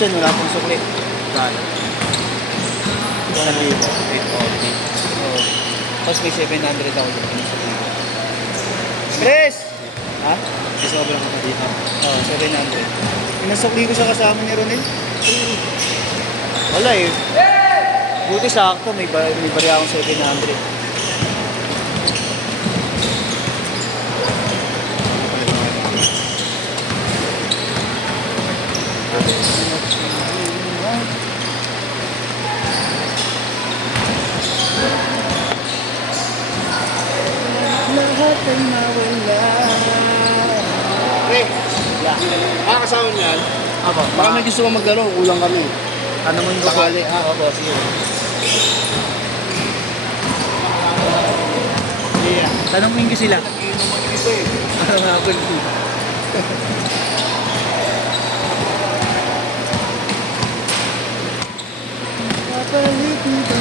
yan, wala pong sukli. Gano'n? 1,000. 840. Oo. Tapos may 700 ako dito. Chris! Ha? May sobrang ka dito. Oo, 700. Pinasukli ko sa kasama ni Ronel. Wala eh. Buti sakto, may bari akong 700. Lahat ay nawala. Pre, Wala. kasama niyan. Apo, Baka may gusto mo maglaro, ulang kami. ano mo yung Sakali, ha? Opo, sige. Yeah. Tanongin ko sila. Parang ako Kapalit nito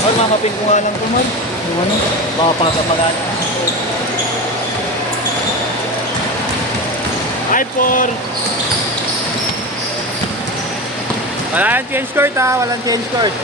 Mal, mamapin ko nga lang ito, Mal. Yung ano, baka pangkamagaan. 5-4. Walang change court ha, walang change court.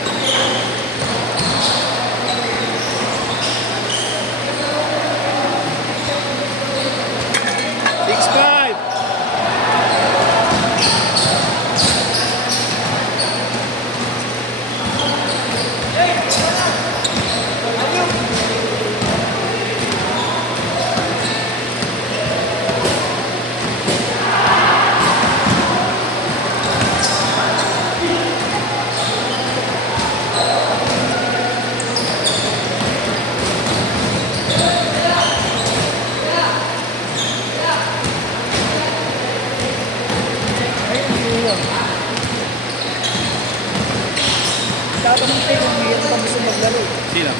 Tatanong tayo kung hindi ka gusto maglaro. Sino?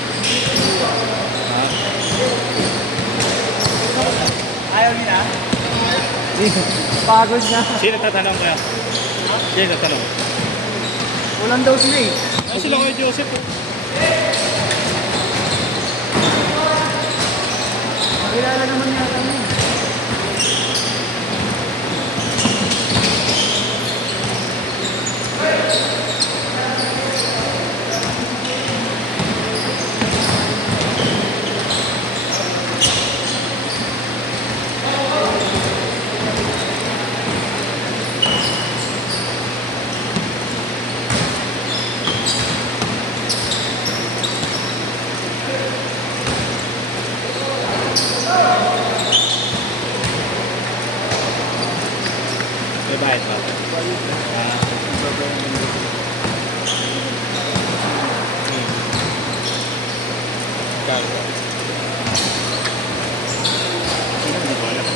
Ayaw nila? Pagod na. Sino tatanong kaya? Sino tatanong? Ulan daw sila eh. Ay, sila kay Joseph. Makilala naman niya kami. May bayad ba? Kaya. Hindi ko alam.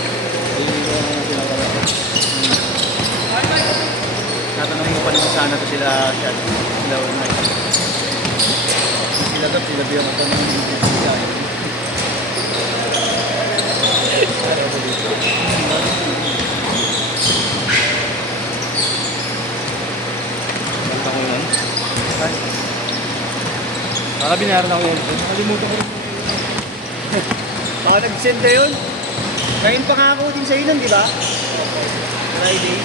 Tatanungin ko pa naman sana to sila chat. Sila Unay. Sila daw, sila Bion. Tatanungin ko sila. Banta ko yun. Baka binayaran ako yun. Nakalimutan ko rin. Baka nag-send na yun. Ngayon pa nga ako din sa ilan, di ba? Friday.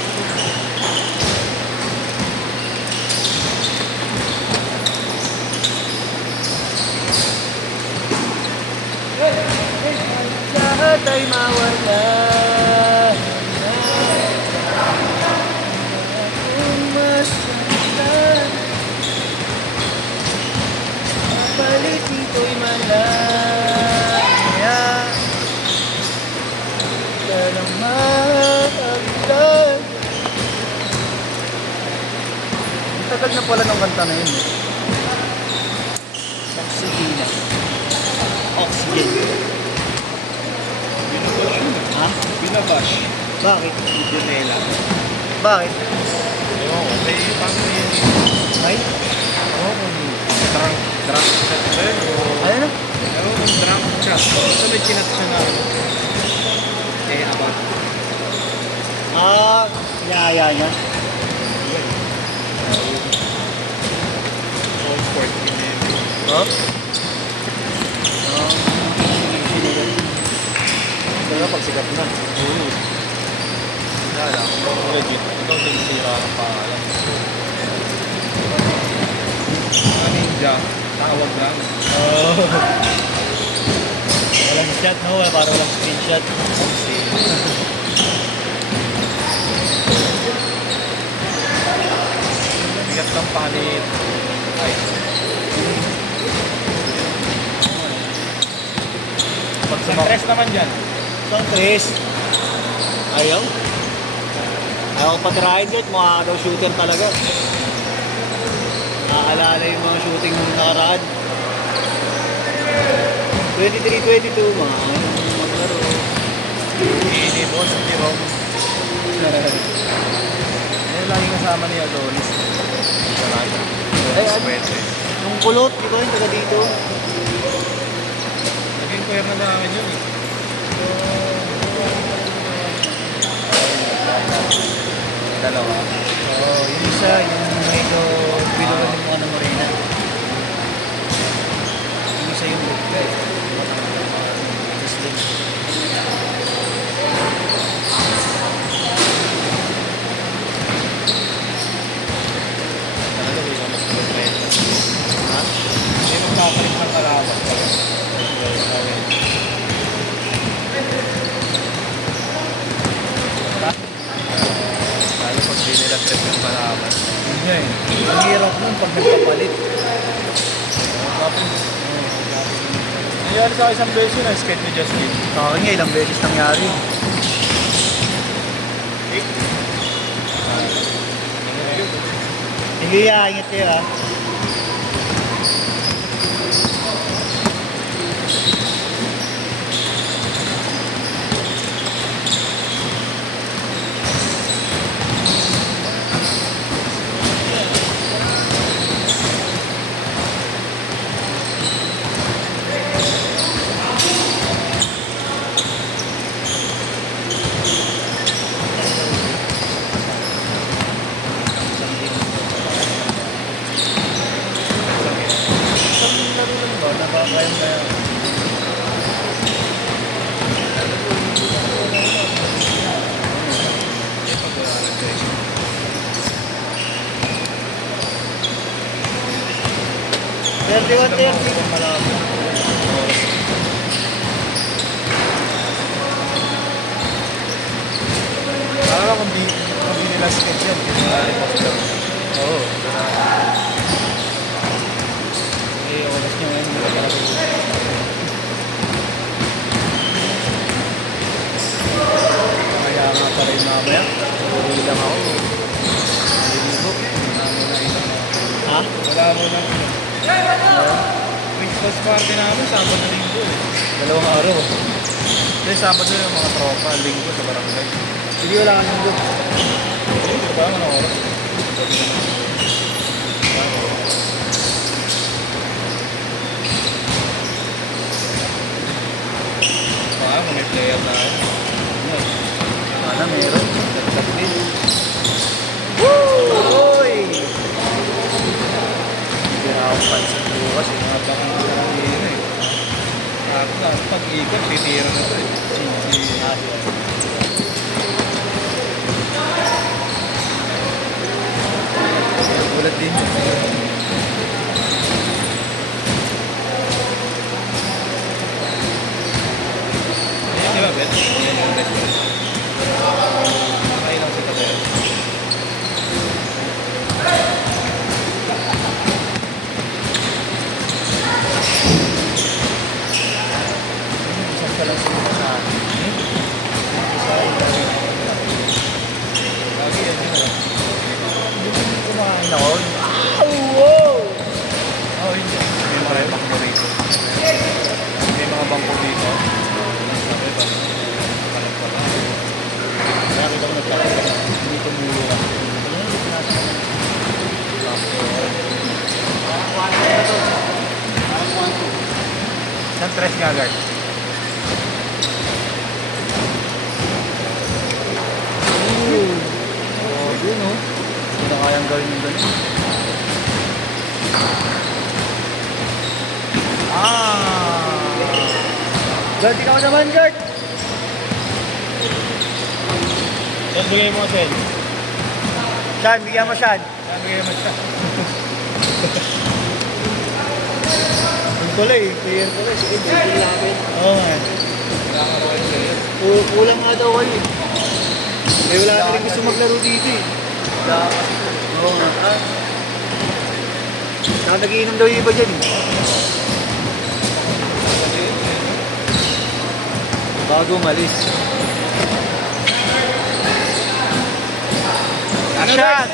Lahat ay mawala. Kung masaktan, kapalit nito'y malaya. Ka nang maagdan. Ang tagal na pala ng kanta na yun. Oxygen. Oxygen. Binabash yun. Ha? Binabash. Bakit? Janela. Bakit? Ewan ko, may paano yun? Ay? Oo, parang Drunk chat ba yun? O... Ano na? Ewan kung drunk chat. Basta may chinat siya na ano. Eh, about. Inaya niya. All sport game. Oh? Pero pag sikat na. Wala lang. Legit. Ikaw sinisira ng pangalan. Mga ninja. Tawag lang. Walang chat, no? Para walang screenshot. Bigat ng palit. Ay. Pag Isang tres naman dyan. Isang tres. Ayaw. Ayaw ko patirahin dyan. Mukha daw shooter talaga. Naaalala yung mga shooting nung nakaraan. 23-22, mga laro. Hindi boss. Hindi wrong. Ayun lagi kasama ni Adonis. Sarado. Ay, ano? Pwede. Yung kulot, di ba yung taga dito? Naging kuya na namin yun eh. Dalawa. Oo, yung isa, yung medyo bilugan yung mga Morena. Yung isa yung look guy. Muslim. Talaga may mas kwenta. Ha? Hindi magpapalit ng kalaban. Lalo pag di nila trip yung kalaban. Yun nga eh. Ang hirap nun pag nagpapalit. Nangyari sa isang beses yun, skate ni Justin. Sa akin nga, ilang beses nangyari. Sige, ingat kayo ha. Nakakain na yan. Thirty-one, malapit. Alam mo kung di nila skate yun, hindi nila poster. Oo. Eh, oras niya ngayon, hindi ka talaga. Kaya nga pa rin mamaya. Uuwi lang ako. Liligo. Ha? Wala mo na. Week post party namin, Sabado na Linggo eh. Dalawang araw. Hindi, Sabado yung mga tropa, Linggo sa barangay. Hindi wala ka nang doon. Hindi, ba? Anong oras? Baka kung may player na Sana meron. Nagtag din. Woo! Uy! hindi na ako pansin bukas eh. Mga baka na lang yun eh. Tapos pag-ikot, titira na ito eh. Ulat din. Ayun, di ba, Bet? Ayun yung best friend. Nakailang sa tabi. Isang ka lang sila sa akin. Lagi yan, di ba? Kumain ako. Wow! stress nga agad. Oh, yun oh. Hindi na kayang gawin yung ganun. Gert, ikaw naman, Gert! Sen, bigay mo, Sen. Saan, bigyan mo saan? Sen, bigay mo siya. Yung pala eh, player pala. Sige, sige namin. Oo nga. Kailangan ko kayo sa'yo. Kulang nga daw kayo eh. Eh, wala na rin gusto maglaro dito eh. Oo nga. Saka nagiinom daw yung iba dyan eh. Bago umalis. Action!